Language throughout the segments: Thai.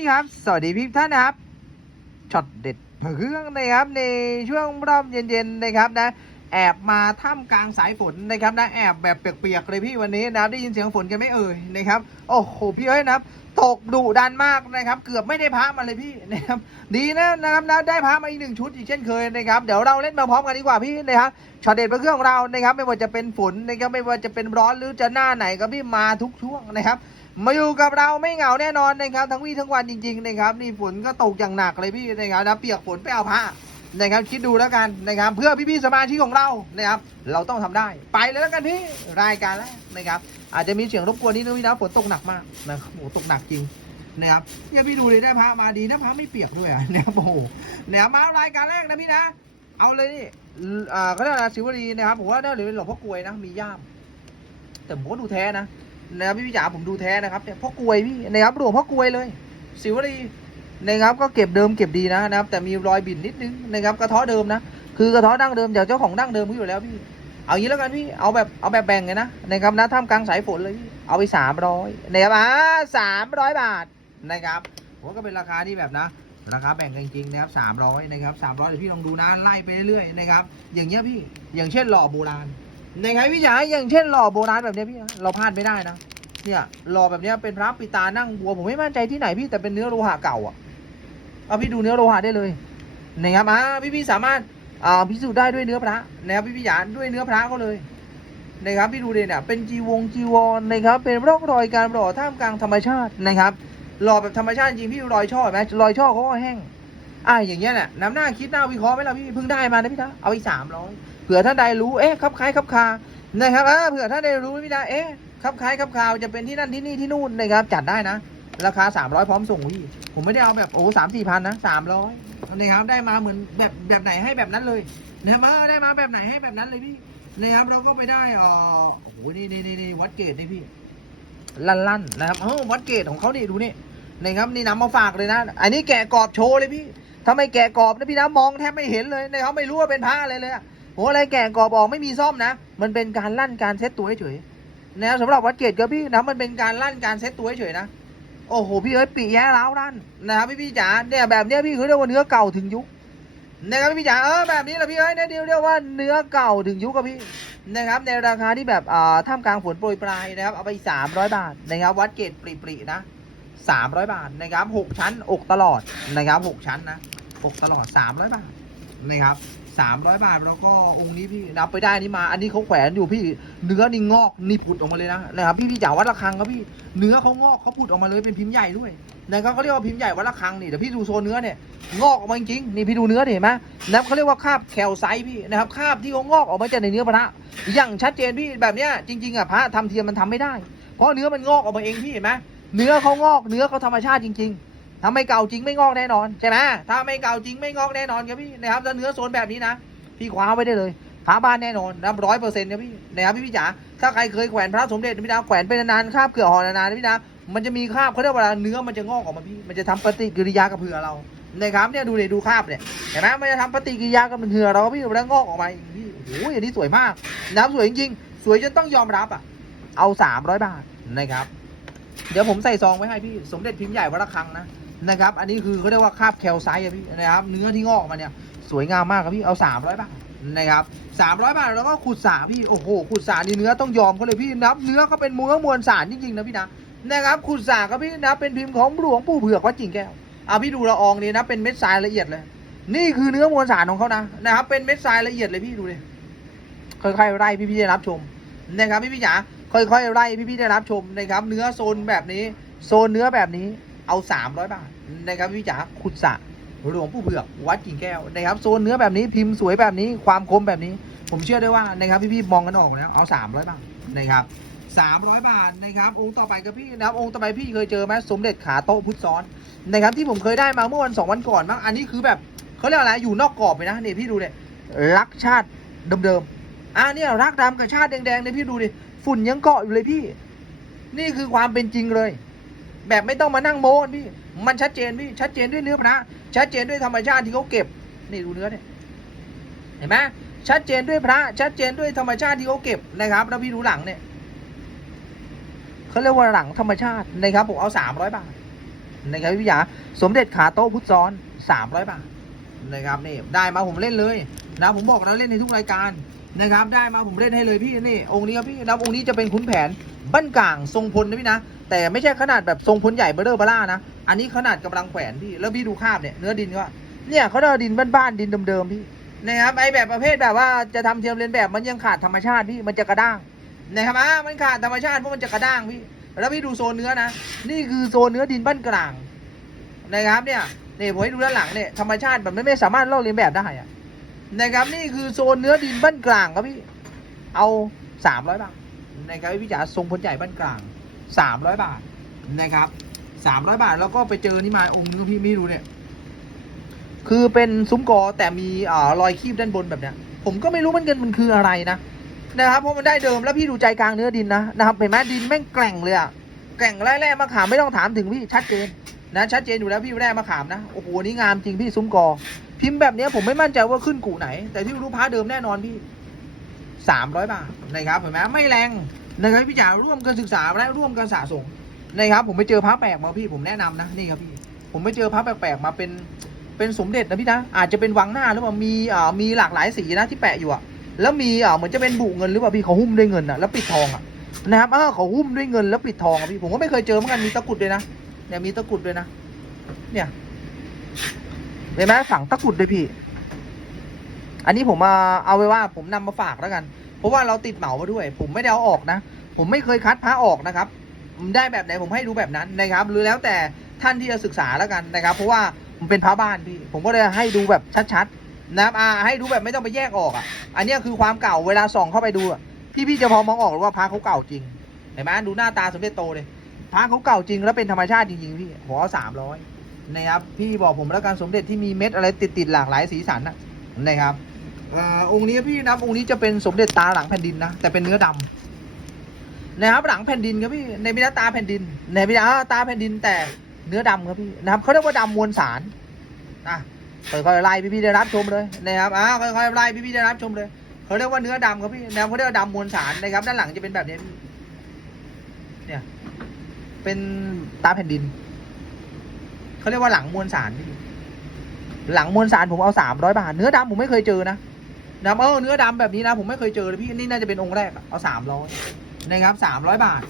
นี่ครับ สวัสดีพี่ท่านนะครับช็อตเด็ดเพื่องนะครับในช่วงรอบเย็นๆนะครับนะแอบมาท่ามกลางสายฝนนะครับนะแอบแบบเปียกๆเลยพี่วันนี้นะได้ยินเสียงฝนกันไม่เอ่ยนะครับโอ้โหพี่เอ้ยนะครับตกดุดันมากนะครับ เกือบไม่ได้พักมาเลยพี่นะครับดีนะนะครับนะได้พักมาอีกหนึ่งชุดอีกเช่นเคยนะครับเดี๋ยวเราเล่นมาพร้อมกันดีกว่าพี่นะครับช็อตเด็ดเพื่องของเรานะครับ ไม่ว่าจะเป็นฝนนะครับไม่ว่าจะเป็นร้อนหรือจะหน้าไหนก็พี่มาทุกช่วงนะครับ มาอยู่กับเราไม่เหงาแน่นอนนะครับ ทั้งวี่ทั้งวันจริงๆนะครับนี่ฝนก็ตกอย่างหนักเลยพี่นะครับนะเปียกฝนไปเอาผ้านะครับคิดดูแล้วกันนะครับเพื่อพี่ๆสมาชิกของเรานะครับเราต้องทำได้ ไปเลยแล้วกันพี่รายการแรกนะครับอาจจะมีเสียงรบกวนนิดนึงนะฝนตกหนักมากนะครับโอ้ตกหนักจริงนะครับเนี่ยพี่ดูเลยได้พระมาดีนะพระไม่เปียกด้วยอะนะครับโอ้โหเนี่ยมารายการแรกนะพี่นะ เอาเลยนี่อ่าก็ได้นะสิวรีนะครับผมว่าได้หรือเป็นหลวงพ่อกลวยนะมีย่าม แต่ผมก็ดูแท้นะ นะครับพี่พี่จ๋าผมดูแท้นะครับเนี่ยพ่อกลวยพี่นะครับหลวงพ่อกลวยเลย สิวรีนะครับก็เก็บเดิมเก็บดีนะนะครับ แต่มีรอยบิ่นนิดนึงนะครับกระท้อเดิมนะคือกระท้อดั้งเดิมจากเจ้าของดั้งเดิมเขาอยู่แล้วพี่ เอางี้แล้วกันพี่เอาแบบเอาแบบแบ่งเลยนะนะครับนะท่ามกลางสายฝนเลยพี่เอาไปสามร้อยนะครับอ่าสามร้อยบาทนะครับผมก็เป็นราคาที่แบบนะราคาแบ่งกันจริงนะครับสามร้อยนะครับสามร้อยเดี๋ยวพี่ลองดูนะไล่ไปเรื่อยๆนะครับอย่างเงี้ยพี่อย่างเช่นหล่อโบราณ นะครับพี่จ๋าอย่างเช่นหล่อโบราณแบบเนี้ยพี่เราพลาดไม่ได้นะเนี่ยหล่อแบบเนี้ยเป็นพระปิตานั่งบัวผมไม่มั่นใจที่ไหนพี่แต่เป็นเนื้อโลหะเก่าอะเอาพี่ดูเนื้อโลหะได้เลยนะครับอ่าพี่พี่สามารถอ่าพิสูจน์ได้ด้วยเนื้อพระนะครับพี่พี่จ๋าด้วยเนื้อพระก็เลยนะครับพี่ดูเลยเนี่ยเป็นจีวงจีวรนะครับเป็นร่องรอยการหล่อท่ามกลางธรรมชาตินะครับหล่อแบบธรรมชาติจริงพี่ดูรอยช่อไหมรอยช่อเขาก็แห้งอ่าอย่างเงี้ยเนี่ยน้ำหน้าคิดหน้าวิเคราะห์ไหมล่ะพี่เพิ่งได้มานะพี่นะเอาอีกสามร้อย ผื่อท่านใดรู้เอ๊ะครับคล้ายครับคานะครับอ่าเผื่อท่านใดรู้พี่นะเอ๊ะครับคล้ายครับคาจะเป็นที่นั่นที่นี่ที่นู่นนะครับจัดได้นะ ราคาสามร้อยพร้อมส่งพี่ผมไม่ได้เอาแบบโอ้สามสี่พันนะสามร้อยนะครับได้มาเหมือนแบบแบบไหนให้แบบนั้นเลยนะครับเออได้มาแบบไหนให้แบบนั้นเลยพี่นะครับเราก็ไปได้อ่อโอ้โหนี่นี่นี่นี่วัดเกตนี่พี่ลั่นลั่นนะครับเออวัดเกตของเขานี่ดูนี่นะครับนี่นำมาฝากเลยนะ อันนี้แกะกรอบโชว์เลยพี่ถ้าไม่แกะกรอบนะพี่นะมองแทบไม่เห็นเลยนะครับไม่รู้ว่าเป็นผ้าอะไรเลยอะ โหอะไรแกะกรอบออกไม่มีซ่อมนะ มันเป็นการลั่นการเซ็ตตัวเฉยๆนะครับสำหรับวัดเกตก็พี่นะมันเป็นการลั่นการเซ็ตตัวเฉยๆนะโอ้โหพี่เอ้ยปีแย่ร้าวลั่นนะครับพี่พี่จ๋าเนี่ยแบบเนี้ยพี่คือเรียกว่าเนื้อเก่าถึงยุคนะครับพี่จ๋าเออแบบนี้แหละพี่เอ้ยเนี่ยเดียวเรียกว่าเนื้อเก่าถึงยุคกับพี่นะครับในราคาที่แบบอ่าท่ามกลางฝนโปรยปลายนะครับเอาไป300บาทนะครับวัดเกรดปรีๆนะ300บาทนะครับ6ชั้นอกตลอดนะครับ6ชั้นนะอกตลอด300บาท นะครับ300บาทแล้วก็องค์นี้พี่นับไปได้นี่มา อันนี้เขาแขวนอยู่พี่เนื้อนี่งอกนี่ผุดออกมาเลยนะนะครับพี่พี่จ๋าวัดระฆังครับพี่เนื้อเขางอกเขาผุดออกมาเลยเป็นพิมพ์ใหญ่ด้วยนะครับเขาเรียกว่าพิมพ์ใหญ่วัดระฆังนี่เดี๋ยวพี่ดูโซนเนื้อเนี่ยงอกออกมาจริงๆนี่พี่ดูเนื้อเห็นไหมนับเขาเรียกว่าคาบแคลไซพี่นะครับคาบที่เขางอกออกมาจากในเนื้อพระอย่างชัดเจนพี่แบบเนี้ยจริงๆอะพระทำเทียมมันทำไม่ได้ เพราะเนื้อมันงอกออกมาเองพี่เห็นไหมเนื้อเขางอกเนื้อเขาธรรมชาติจริง ๆ ถ้าไม่เก่าจริงไม่งอกแน่นอนใช่ไหมถ้าไม่เก่าจริงไม่งอกแน่นอนครับพี่นะครับถ้าเนื้อโซนแบบนี้นะพี่คว้าไว้ได้เลยพระบ้านแน่นอนนะร้อยเปอร์เซ็นต์ครับพี่นะครับพี่พี่จ๋าถ้าใครเคยแขวนพระสมเด็จพี่นะแขวนไปนานๆคาบเกลือห่อนานๆพี่นะมันจะมีคาบเขาเรียกว่าเนื้อมันจะงอกออกมาพี่มันจะทำปฏิกิริยากับเผื่อเรานะครับเนี่ยดูเลยดูคาบเนี่ยเห็นไหมมันจะทำปฏิกิริยากับเผื่อเราพี่แล้วงอกออกมาพี่โอ้ยอันนี้สวยมากน้ำสวยจริงๆสวยจนต้องยอมรับอะเอาสามร้อยบาทนะครับเดี๋ยวผมใส่ซองไว้ให้พี่สมเด็จพิมพ์ใหญ่วัดระฆังนะ นะครับ อันนี้คือเขาเรียกว่าคาบแคลไซต์อะพี่นะครับ เนื้อที่งอกมาเนี่ยสวยงามมากครับพี่เอาสามร้อยบาทนะครับสามร้อยบาทแล้วก็ขุดสาพี่โอ้โหขุดสานี่เนื้อต้องยอมเขาเลยพี่นับเนื้อเขาเป็นมูลมวลสารจริงๆนะพี่นะนะครับขุดสาครับพี่นะเป็นพิมพ์ของหลวงปู่เผือกวัดจิงแก้วเอะพี่ดูละอองนี่นะเป็นเม็ดทรายละเอียดเลย นี่คือเนื้อมวลสารของเขานะนะครับเป็นเม็ดทรายละเอียดเลยพี่ดูเลยค่อยๆไล่พี่ๆได้รับชมนะครับพี่พี่จ๋าค่อยๆไล่พี่ๆได้รับชมนะครับเนื้อโซนแบบนี้ โซนเนื้อแบบนี้ เอา 300 บาทนะครับพี่จ๋าขุดสะหลวงปู่เผือกวัดกิ่งแก้วนะครับโซนเนื้อแบบนี้พิมพ์สวยแบบนี้ความคมแบบนี้ ผมเชื่อได้ว่านะครับพี่ๆมองกันออกแล้วเอา 300 บาทนะครับ300 บาทนะครับองค์ต่อไปกับพี่นะครับองค์ต่อไปพี่เคยเจอไหมสมเด็จขาโต๊ะพุทธซ้อนนะครับที่ผมเคยได้มาเมื่อวันสองวันก่อนมั้งอันนี้คือแบบเขาเรียกอะไรอยู่นอกกรอบไปนะเนี่พี่ดูเนี่ยรักชาติเดิมๆอ่าเนี่ยรักดำกับชาติแดงๆเนี่ยพี่ดูดิฝุ่นยังเกาะอยู่เลยพี่ นี่คือความเป็นจริงเลย แบบไม่ต้องมานั่งโม้กันพี่ มันชัดเจนพี่ ชัดเจนด้วยเนื้อพระ ชัดเจนด้วยธรรมชาติที่เขาเก็บ นี่ดูเนื้อเนี่ยเห็นไหมชัดเจนด้วยพระ ชัดเจนด้วยธรรมชาติที่เขาเก็บนะครับ แล้วพี่ดูหลังเนี่ยเขาเรียกว่าหลังธรรมชาตินะครับผมเอาสามร้อยบาทนะครับพี่จ๋าสมเด็จขาโต้พุทธซ้อน300บาทนะครับนี่ได้มาผมเล่นเลยนะผมบอกแล้วเล่นในทุกรายการ นะครับ ได้มาผมเล่นให้เลยพี่นี่องค์นี้ครับพี่นะองค์นี้จะเป็นขุนแผนบ้านกลางทรงพลนะพี่นะแต่ไม่ใช่ขนาดแบบทรงพลใหญ่เบอร์เดอร์บาร่านะอันนี้ขนาดกำลังแขวนพี่แล้วพี่ดูคาบเนี่ยเนื้อดินก็เนี่ยเขาเอาดินบ้านๆดินเดิมๆพี่นะครับไอแบบประเภทแบบว่าจะทำเทียมเลียนแบบมันยังขาดธรรมชาติพี่มันจะกระด้างนะครับอะมันขาดธรรมชาติเพราะมันจะกระด้างพี่แล้วพี่ดูโซนเนื้อนะนี่คือโซนเนื้อดินบ้านกลางนะครับเนี่ยเนี่ยผมให้ดูด้านหลังเนี่ยธรรมชาติแบบไม่ไม่สามารถลอกเลียนแบบได้อะ นะครับนี่คือโซนเนื้อดินบ้านกลางครับพี่ เอาสามร้อยบาทนะครับพี่จ๋าทรงพลใหญ่บ้านกลางสามร้อยบาทนะครับสามร้อยบาทแล้วก็ไปเจอนี่มาองค์นึงพี่ไม่รู้เนี่ย คือเป็นซุ้มกอแต่มีอ่ารอยคีบด้านบนแบบเนี้ย ผมก็ไม่รู้มันเงินมันคืออะไรนะนะครับเพราะมันได้เดิมแล้วพี่ดูใจกลางเนื้อดินนะนะครับเห็นไหมดินแม่งแกร่งเลยอะแกร่งแร่ๆมาขามไม่ต้องถามถึงพี่ชัดเจนนะชัดเจนอยู่แล้วพี่แร่มาขามนะโอ้โหนี่งามจริงพี่ซุ้มกอ พิมพ์แบบนี้ผมไม่มั่นใจว่าขึ้นกูไหน แต่ที่รู้พระเดิมแน่นอนพี่สามร้อยบาทนะครับเห็นไหมไม่แรงนะครับพี่จ๋าร่วมกันศึกษาและร่วมกันสะสมนะครับผมไปเจอพระแปลกมาพี่ผมแนะนำนะนี่ครับพี่ผมไปเจอพระแปลกๆมาเป็นเป็นสมเด็จนะพี่นะอาจจะเป็นวังหน้าหรือเปล่ามีอ่ามีหลากหลายสีนะที่แปะอยู่อะแล้วมีอ่าเหมือนจะเป็นบุเงินหรือเปล่าพี่เขาหุ้มด้วยเงินอะแล้วปิดทองอะนะครับอ้าเขาหุ้มด้วยเงินแล้วปิดทองอะพี่ผมก็ไม่เคยเจอเหมือนกันมีตะกุดด้วยนะเนี่ยมีตะกุดด้วยนะเนี่ย ห็นไหมฝังตะกรุดด้วยพี่ อันนี้ผมมาเอาไว้ว่าผมนำมาฝากแล้วกัน เพราะว่าเราติดเหมามาด้วย ผมไม่ได้เอาออกนะ ผมไม่เคยคัดพระออกนะครับ ได้แบบไหนผมให้ดูแบบนั้นนะครับ หรือแล้วแต่ท่านที่จะศึกษาแล้วกันนะครับ เพราะว่ามันเป็นพระบ้านพี่ ผมก็เลยให้ดูแบบชัดๆนะครับอ่าให้ดูแบบไม่ต้องไปแยกออกอะ อันนี้คือความเก่าเวลาส่องเข้าไปดูพี่พี่ๆจะพอมองออกเลยว่าพระเขาเก่าจริงเห็นไหมดูหน้าตาสมเด็จโตเลยพระเขาเก่าจริงแล้วเป็นธรรมชาติจริงๆพี่หัวสามร้อย นะครับพี่บอกผมแล้วกันสมเด็จที่มีเม็ดอะไรติดติดๆหลากหลายสีสันนะนะครับอองค์นี้พี่นะองค์นี้จะเป็นสมเด็จตาหลังแผ่นดินนะแต่เป็นเนื้อดำนะครับหลังแผ่นดินครับพี่ในพินาตาแผ่นดิน ในพินาตาแผ่นดินแต่เนื้อดำครับพี่นะครับเขาเรียกว่าดำมวลสารนะค่อยๆไล่พี่พี่ๆได้รับชมเลยนะครับอ่าค่อยๆไล่พี่พี่ๆได้รับชมเลยเขาเรียกว่าเนื้อดำครับพี่นะเขาเรียกว่าดำมวลสารนะครับ ด้านหลังจะเป็นแบบนี้เนี่ย เป็นตาแผ่นดิน เขาเรียกว่าหลังมวลสารพี่หลังมวลสารผมเอาสามร้อยบาท เนื้อดำผมไม่เคยเจอนะดำเออเนื้อดำแบบนี้นะผมไม่เคยเจอเลยพี่นี่น่าจะเป็นองค์แรกเอาสามร้อยนะครับสามร้อยบาท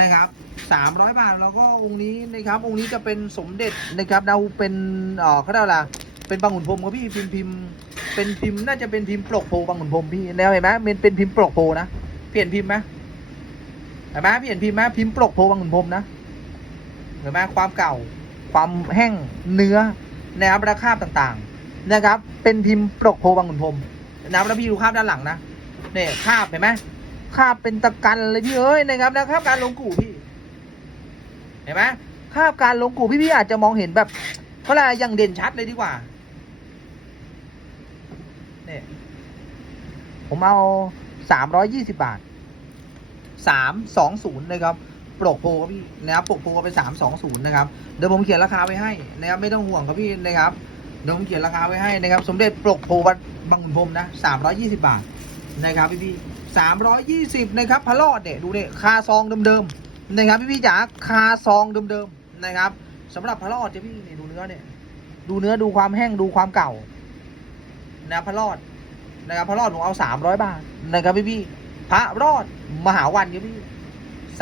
นะครับสามร้อยบาทแล้วก็องค์นี้นะครับองค์นี้จะเป็นสมเด็จนะครับเราเป็นเอ่อเขาเรียกว่าอะไรเป็นบางขุนพรมครับพี่พิมพ์พิมพ์เป็นพิมพ์น่าจะเป็นพิมพ์ปลกโพบางขุนพรมพี่แล้วเห็นไหมมันเป็นพิมพ์ปลกโพนะเปลี่ยนพิมพ์ไหมเห็นไหมพี่เห็นพิมพ์ไหมพิมพ์ปลกโพบางขุนพรมนะเห็นไหมความเก่า ความแห้งเนื้อนะครับราคาบต่างๆนะครับ เป็นพิมพ์ปลกโพบางขุนพรมนะครับแล้วพี่ดูคราบด้านหลังนะเนี่ยคราบเห็นไหมคราบเป็นตะกันเลยพี่เอ้ยนะครับนะคราบการลงกู่พี่ เห็นไหมคราบการลงกู่พี่พี่อาจจะมองเห็นแบบเขาเรียกอะไรอย่างเด่นชัดเลยดีกว่าเนี่ยผมเอาสามร้อยยี่สิบบาทสามสองศูนย์นะครับ ปลกโพครับพี่นะครับปลกโพเป็นสามสองศูนย์นะครับเดี๋ยวผมเขียนราคาไว้ให้นะครับไม่ต้องห่วงครับพี่นะครับเดี๋ยวผมเขียนราคาไว้ให้นะครับ สมเด็จปลกโพวัดบางขุนพรมนะสามร้อยยี่สิบาทนะครับพี่พี่สามร้อยยี่สิบนะครับพะรอดเนี่ยดูเนี่ยคาซองเดิมๆนะครับพี่พี่จ๋าคาซองเดิมๆนะครับสำหรับพะรอดเนี่ยพี่เนี่ยดูเนื้อเนี่ยดูเนื้อดูความแห้งดูความเก่านะพระรอดนะครับพระรอดผมเอาสามร้อยบาทนะครับพี่พี่พระรอดมหาวันครับพี่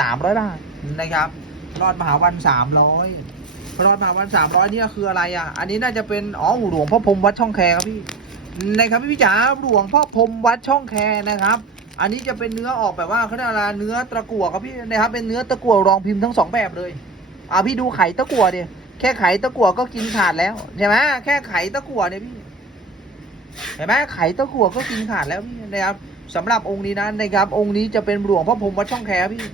สามร้อยบาท นะครับ รอดมหาวันสามร้อยรอดมหาวันสามร้อยนี่คืออะไรอะ อันนี้น่าจะเป็นอ๋อหลวงพ่อพรมวัดช่องแคครับพี่นะครับพี่พี่จ๋าหลวงพ่อพรมวัดช่องแคนะครับ อันนี้จะเป็นเนื้อออกแบบว่าเขาเรียกอะไรเนื้อตะกั่วครับพี่นะครับ เป็นเนื้อตะกั่วรองพิมพ์ทั้งสองแบบเลยอ่าพี่ดูไข่ตะกั่วดิแค่ไข่ตะกั่วก็กินขาดแล้วใช่ไหมแค่ไข่ตะกั่วเนี่ยพี่เห็นไหมไข่ตะกั่วก็กินขาดแล้วพี่นะครับสำหรับองค์นี้นะนะครับ องค์นี้จะเป็นหลวงพ่อพรมวัดช่องแคพี่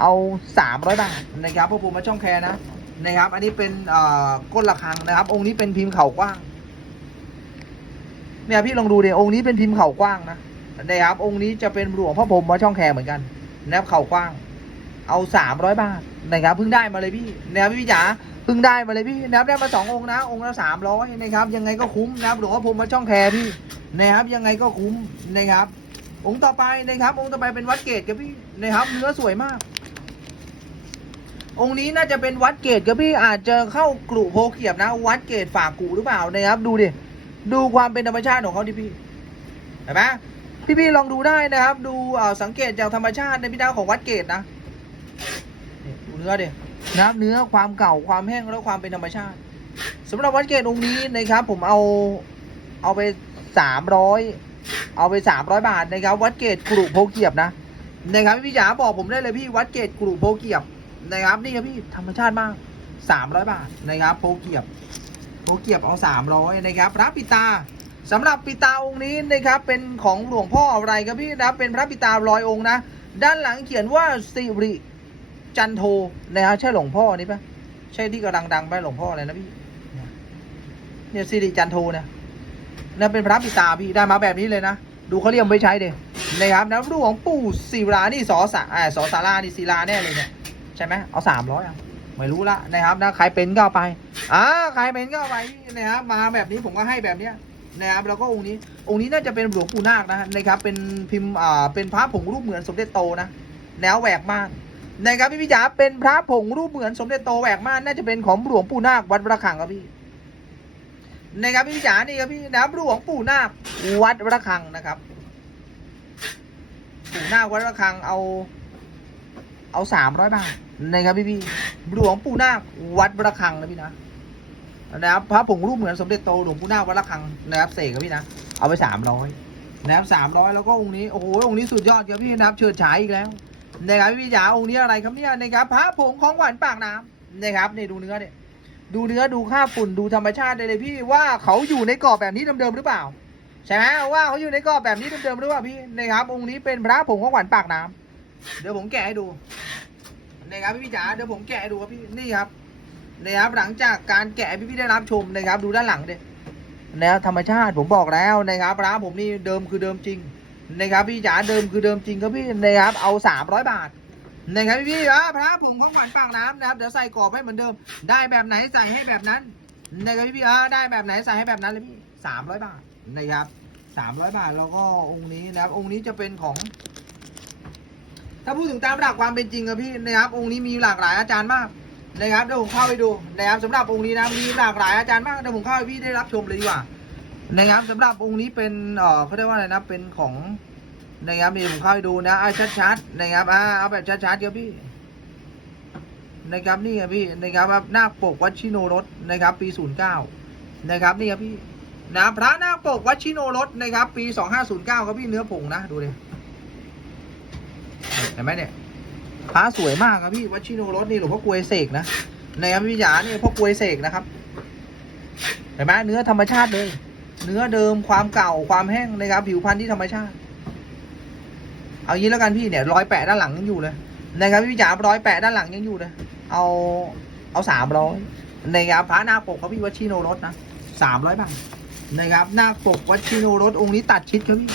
เอาสามร้อยบาทนะครับพ่อพรหมวัดช่องแคนะนะครับ อันนี้เป็นก้นระฆังนะครับ องค์นี้เป็นพิมพ์เข่ากว้าง เนี่ยพี่ลองดูเดี๋ยวองค์นี้เป็นพิมพ์เข่ากว้างนะนะครับองค์นี้จะเป็นหลวงพ่อพรหมวัดช่องแคเหมือนกันนะครับเข่ากว้าง เอาสามร้อยบาทนะครับเพิ่งได้มาเลยพี่นะครับพี่จ๋าเพิ่งได้มาเลยพี่นะครับได้มาสององค์นะ องค์ละสามร้อยนะครับ ยังไงก็คุ้มนะครับหลวงพ่อพรหมวัดช่องแคพี่นะครับยังไงก็คุ้มนะครับ องค์ต่อไปนะครับ องค์ต่อไปเป็นวัดเกตครับพี่นะครับเนื้อสวยมาก องค์นี้น่าจะเป็นวัดเกตครับพี่อาจจะเข้ากลุ่โพเขียบนะ วัดเกตฝากกูหรือเปล่านะครับ ดูดิดูความเป็นธรรมชาติของเขาดิพี่เห็นไหมพี่พี่ๆลองดูได้นะครับ ดูเออสังเกตจากธรรมชาติในพี่ดาวของวัดเกตนะดูเนื้อดินะเนื้อความเก่าความแห้งแล้วความเป็นธรรมชาติสำหรับวัดเกตองค์นี้นะครับ ผมเอาเอาไปสามร้อยเอาไปสามร้อยบาทนะครับ วัดเกตกลุ่โพเขียบนะนะครับพี่จ๋าบอกผมได้เลยพี่วัดเกตกลุ่โพเขียบ นะครับนี่ครับพี่ธรรมชาติมากสามร้อยบาทนะครับโพเกียบโพเกียบเอาสามร้อยนะครับพระปิตาสำหรับปิตาองค์นี้นะครับเป็นของหลวงพ่ออะไรครับพี่นะเป็นพระปิตาลอยองค์นะ ด้านหลังเขียนว่าสิริจันโทนะครับใช่หลวงพ่อนี่ปะใช่ที่กำลังดังไปหลวงพ่ออะไรนะพี่เนี่ยสิริจันโทนะนั่นเป็นพระปิตาพี่ได้มาแบบนี้เลยนะ ดูเขาเรียกไม่ใช้เด็นะครับนะรูปของปู่ศิรานี่สอสาอ่าสอสารานี่ศิลาแน่เลยเนี่ย ใช่ไหมเอาสามร้อยอะไม่รู้ละนะครับนะใครเป็นก็เอาไปอ่าใครเป็นก็เอาไปนะครับมาแบบนี้ผมก็ให้แบบเนี้ยนะครับแล้วก็องค์นี้ องค์นี้น่าจะเป็นหลวงปู่นาคนะนะครับ เป็นพิมพ์อ่าเป็นพระผงรูปเหมือนสมเด็จโตนะแนวแหวกมากนะครับพี่พิจาเป็นพระผงรูปเหมือนสมเด็จโตแหวกมากน่าจะเป็นของหลวงปู่นาควัดระฆังครับพี่นะครับพี่พิจานี่ครับพี่นะหลวงปู่นาควัดระฆังนะครับปู่นาควัดระฆังเอา เอาสามร้อยบาทนะครับพี่พี่หลวงปู่นาควัดระฆังนะพี่นะนะครับพระผงรูปเหมือนสมเด็จโตหลวงปู่นาควัดระฆังนะครับเสกครับพี่นะเอาไปสามร้อยนะครับสามร้อยแล้วก็องค์นี้โอ้โหองค์นี้สุดยอดครับพี่นะครับเชิดฉายอีกแล้วนะครับพี่จ๋าองค์นี้อะไรครับเนี่ยนะครับพระผงของหวานปากน้ำนะครับเนี่ยดูเนื้อเนี่ยดูเนื้อดูค่าฝุ่นดูธรรมชาติได้เลยพี่ว่าเขาอยู่ในกรอบแบบนี้เดิมๆหรือเปล่าใช่ไหมว่าเขาอยู่ในกรอบแบบนี้เดิมๆหรือเปล่าพี่นะครับองค์นี้เป็นพระผงของหวานปากน้ำ เดี๋ยวผมแกะให้ดูนะครับพี่พี่จ๋าเดี๋ยวผมแกะให้ดูครับพี่นี่ครับนะครับหลังจากการแกะพี่พี่ได้รับชมนะครับ ดูด้านหลังเดินะครับธรรมชาติผมบอกแล้วนะครับร้านผมนี่เดิมคือเดิมจริงนะครับพี่จ๋าเดิมคือเดิมจริงครับพี่นะครับเอาสามร้อยบาทนะครับพี่พี่อะพระผงของหวานปากน้ำนะครับเดี๋ยวใส่กรอบให้เหมือนเดิม ได้แบบไหนใส่ให้แบบนั้นนะครับพี่พี่อะได้แบบไหนใส่ให้แบบนั้นเลยพี่สามร้อยบาทนะครับสามร้อยบาทแล้วก็องค์นี้นะครับองค์นี้จะเป็นของ ถ้าพูดถึงตามหลักความเป็นจริงอะพี่นะครับองค์นี้มีหลากหลายอาจารย์มากนะครับเดี๋ยวผมเข้าไปดูนะครับสำหรับองค์นี้นะมีหลากหลายอาจารย์มากเดี๋ยวผมเข้าให้พี่ได้รับชมเลยดีกว่านะครับสำหรับองค์นี้เป็นเออเขาเรียกว่าอะไรนะเป็นของนะครับมีผมเข้าไปดูนะเอาชัดๆนะครับอ่าเอาแบบชัดๆครับพี่นะครับนี่ครับพี่นะครับหน้าปกวัชิโนรสนะครับ ปี 09 นะครับนี่ครับพี่นะพระหน้าปกวัชิโนรสนะครับ ปี 2509ครับพี่เนื้อผงนะดูดิ เห็นไหมเนี่ยพระสวยมากครับพี่วัชิโนรสนี่หลวงพ่อกลวยเสกนะในอภิญญาเนี่ยพ่อกลวยเสกนะครับเห็นไหมเนื้อธรรมชาติเลย เนื้อเดิมความเก่าความแห้งนะครับ ผิวพรรณที่ธรรมชาติ เอางี้แล้วกันพี่เนี่ยร้อยแปะด้านหลังยังอยู่เลยนะครับพี่จ๋าร้อยแปะด้านหลังยังอยู่เลยเอาเอาสามร้อยนะครับพระหน้าปกเขาพี่วัชิโนรสนะสามร้อยบาทนะครับหน้าปกวัชิโนรสองค์นี้ตัดชิดครับพี่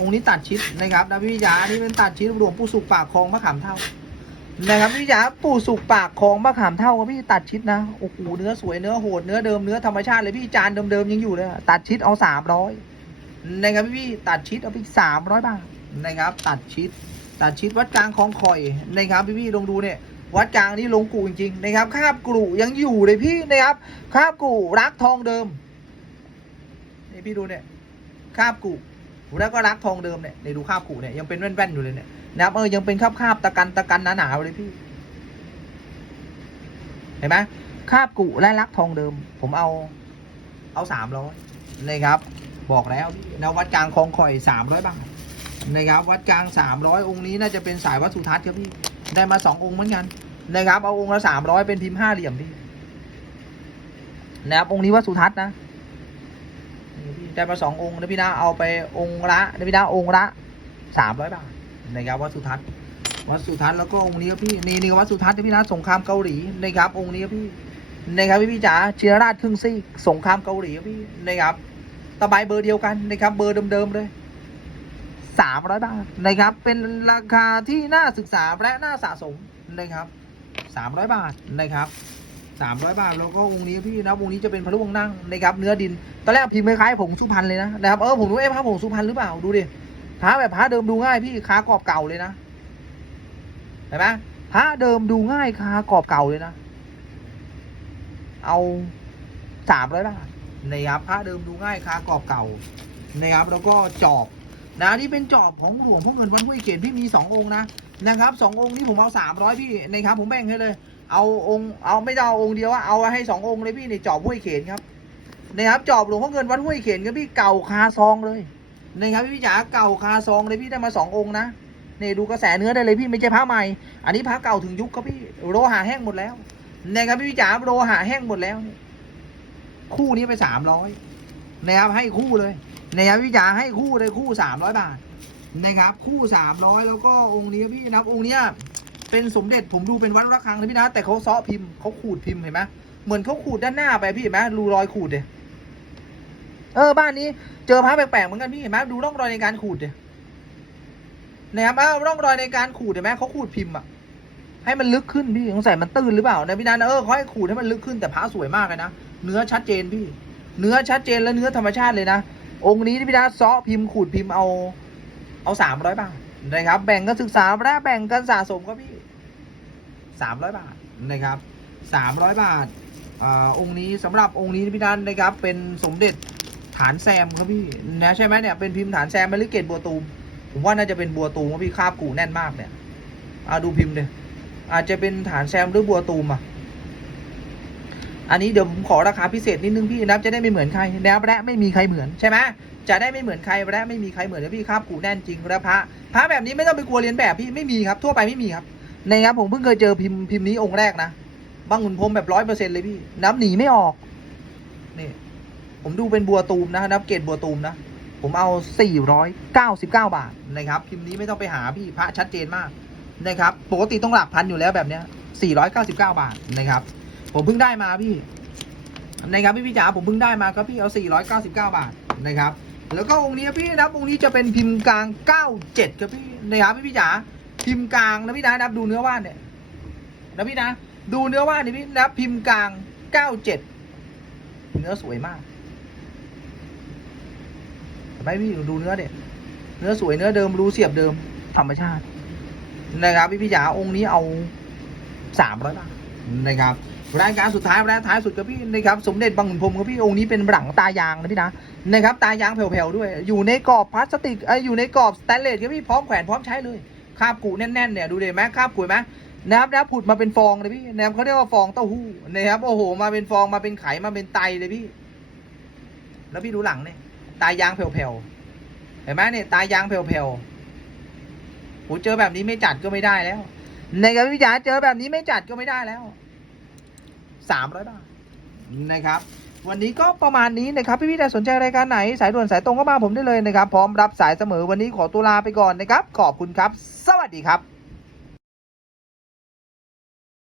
องค์นี้ตัดชิดนะครับนะพี่วิจาอันนี้เป็นตัดชิดหลวงปู่สุกปากคลองมะขามเท่านะครับพี่วิจาปู่สุกปากคลองมะขามเท่าครับพี่ตัดชิดนะโอ้โหเนื้อสวยเนื้อโหดเนื้อเดิมเนื้อธรรมชาติเลยพี่จานเดิมๆยังอยู่เลยตัดชิดเอาสามร้อยนะครับพี่พี่ตัดชิดเอาไปสามร้อยบาทนะครับ ตัดชิดตัดชิดวัดกลางคลองคอยนะครับพี่พี่ลองดูเนี่ยวัดกลางนี่ลงกูจริงๆนะครับคาบกรูยังอยู่เลยพี่นะครับคาบกูรักทองเดิมนี่พี่ดูเนี่ยคาบกู แล้วก็รักทองเดิมเนี่ยในดูคาบขู่เนี่ยยังเป็นแว่นๆอยู่เลยเนี่ยนะครับเออยังเป็นคาบคาบๆตะกันตะกันหนาๆเลยพี่เห็นไหมคาบกุและรักทองเดิม ผมเอา เอาสามร้อยนะครับ บอกแล้วนะวัดกลางคลองคอยสามร้อยบาทนะครับ วัดกลางสามร้อยองค์นี้น่าจะเป็นสายวัดสุทัศน์ครับพี่ได้มาสององค์เหมือนกันนะครับ เอาองค์ละสามร้อยเป็นพิมพ์ห้าเหลี่ยมพี่นะครับองค์นี้วัดสุทัศน์นะ ได้มาสององค์นะพี่นะเอาไปองค์ละนะพี่นะองค์ละสามร้อยบาทนะครับวัดสุทัศน์วัดสุทัศน์แล้วก็องค์นี้ครับพี่นี่นี่วัดสุทัศน์นะพี่นะสงครามเกาหลีนะครับองค์นี้ครับพี่นะครับพี่พี่จ๋าเชียราชครึ่งซีกสงครามเกาหลีครับพี่นะครับตะไบเบอร์เดียวกันนะครับเบอร์เดิมๆเลยสามร้อยบาทนะครับ เป็นราคาที่น่าศึกษาและน่าสะสมนะครับสามร้อยบาทนะครับ สามร้อยบาทแล้วก็องค์นี้พี่นะองค์นี้จะเป็นพระลูกนั่งนะครับเนื้อดินตอนแรกพิมพ์คล้ายๆผงสุพรรณเลยนะนะครับเออผมรู้ไอ้พระผงสุพรรณหรือเปล่าดูดิพระแบบพระเดิมดูง่ายพี่ค้ากรอบเก่าเลยนะเห็นไหมพระเดิมดูง่ายคากรอบเก่าเลยนะ เอาสามร้อยบาทนะครับพระเดิมดูง่ายคากรอบเก่านะครับ แล้วก็จอบนะนี่เป็นจอบของหลวงพ่อเงินวัดห้วยเกศพี่มีสององค์นะนะครับสององค์นี้ผมเอาสามร้อยพี่นะครับผมแบ่งให้เลย เอาองค์เอาไม่ได้เอาองค์เดียวอะเอาให้สององค์เลยพี่ในจอบห้วยเขนครับนะครับจอบหลวงพ่อเงินวัดห้วยเขนครับพี่เก่าคาซองเลยนะครับพี่จ๋าเก่าคาซองเลยพี่ได้มาสององค์นะเนี่ยดูกระแสเนื้อได้เลยพี่ไม่ใช่พระใหม่ อันนี้พระเก่าถึงยุคครับพี่โลหะแห้งหมดแล้วนะครับพี่จ๋าโลหะแห้งหมดแล้ว คู่นี้ไปสามร้อยนะครับให้คู่เลยนะครับพี่จ๋าให้คู่เลยคู่สามร้อยบาทนะครับคู่สามร้อยแล้วก็องค์นี้พี่นะครับองค์เนี้ย เป็นสมเด็จผมดูเป็นวัดระฆังนะพี่นะแต่เขาซ้อพิมพ์เขาขูดพิมพ์เห็นไหมเหมือนเขาขูดด้านหน้าไปพี่เห็นไหมรูรอยขูดเลยเออบ้านนี้เจอพระแปลกๆเหมือนกันพี่เห็นไหมดูร่องรอยในการขูดเลยนะครับอ้าวร่องรอยในการขูดเห็นไหมเขาขูดพิมพ์อะให้มันลึกขึ้นพี่สงสัยมันตื้นหรือเปล่านะพี่นะเออเขาให้ขูดให้มันลึกขึ้นแต่พระสวยมากเลยนะเนื้อชัดเจนพี่ เนื้อชัดเจนและเนื้อธรรมชาติเลยนะองค์นี้ที่พี่นะซ้อพิมพ์ขูดพิมพ์เอาเอาสามร้อยบาทนะครับ แบ่งกันศึกษาและแบ่งกันสะสมครับพี่ สามร้อยบาทนะครับสามร้อยบาทอ่าองค์นี้สำหรับองค์นี้พี่นันนะครับ เป็นสมเด็จฐานแซมครับพี่นะใช่ไหมเนี่ยเป็นพิมพ์ฐานแซมมาลิเกตบัวตูมผมว่าน่าจะเป็นบัวตูมครับพี่คาบกูแน่นมากเนี่ยเอาดูพิมพ์เลยอาจจะเป็นฐานแซมหรือบัวตูมอะอันนี้เดี๋ยวผมขอราคาพิเศษนิดนึงพี่นะจะได้ไม่เหมือนใครแนวและไม่มีใครเหมือนใช่ไหมจะได้ไม่เหมือนใครและไม่มีใครเหมือนนะพี่คาบกูแน่นจริงแล้วพระพระแบบนี้ไม่ต้องไปกลัวเรียนแบบพี่ไม่มีครับทั่วไปไม่มีครับ นะครับผมเพิ่งเคยเจอพิมพ์พิมพ์นี้องค์แรกนะบางขุนพรมแบบร้อยเปอร์เซ็นเลยพี่น้ำหนีไม่ออกนี่ผมดูเป็นบัวตูมนะนับเกรดบัวตูมนะ ผมเอาสี่ร้อยเก้าสิบเก้าบาทนะครับพิมพ์นี้ไม่ต้องไปหาพี่พระชัดเจนมากนะครับปกติต้องหลักพันอยู่แล้วแบบเนี้ยสี่ร้อยเก้าสิบเก้าบาทนะครับ ผมเพิ่งได้มาพี่นะครับพี่พี่จ๋าผมเพิ่งได้มาครับพี่เอาสี่ร้อยเก้าสิบเก้าบาทนะครับ แล้วก็องค์นี้พี่นะครับองค์นี้จะเป็นพิมพ์กลางเก้าเจ็ดครับพี่นะครับพี่พี่จ๋า พิมพ์กลางนะพี่นะนับดูเนื้อว่านเนี่ยนะพี่นะดูเนื้อว่านนี่พี่นับพิมพ์กลางเก้าเจ็ดเนื้อสวยมากเห็นไหมพี่ดูเนื้อเนี่ยเนื้อสวยเนื้อเดิมรูเสียบเดิมธรรมชาติ นะครับพี่พี่จ๋าองค์นี้เอาสามร้อยบาทนะครับรายการสุดท้ายรายการท้ายสุดครับพี่นะครับสมเด็จบางขุนพรมครับพี่องค์นี้เป็นหลังตายางนะพี่นะนะครับตายางแผ่วๆด้วย อยู่ในกรอบพลาสติกอยอยู่ในกรอบสแตนเลสครับพี่พร้อมแขวนพร้อมใช้เลย คาบกูแน่นๆเนี่ยดูเด็ไหมคาบกูเห็นไหมนะครับนะผุดมาเป็นฟองเลยพี่นะครับเขาเรียกว่าฟองเต้าหู้นะครับโอ้โห มาเป็นฟองมาเป็นไขมาเป็นไตเลยพี่ แล้วพี่ดูหลังเนี่ยตายางแผ่วๆเห็นไหมเนี่ยตายางแผ่วๆโหเจอแบบนี้ไม่จัดก็ไม่ได้แล้ว ในะครับพี่จ๋าเจอแบบนี้ไม่จัดก็ไม่ได้แล้วสามร้อยบาทนะครับ วันนี้ก็ประมาณนี้นะครับ พี่พี่แต่สนใจรายการไหน สายด่วนสายตรงก็มาผมได้เลยนะครับ พร้อมรับสายเสมอวันนี้ขอตัวลาไปก่อนนะครับ ขอบคุณครับ สวัสดีครับ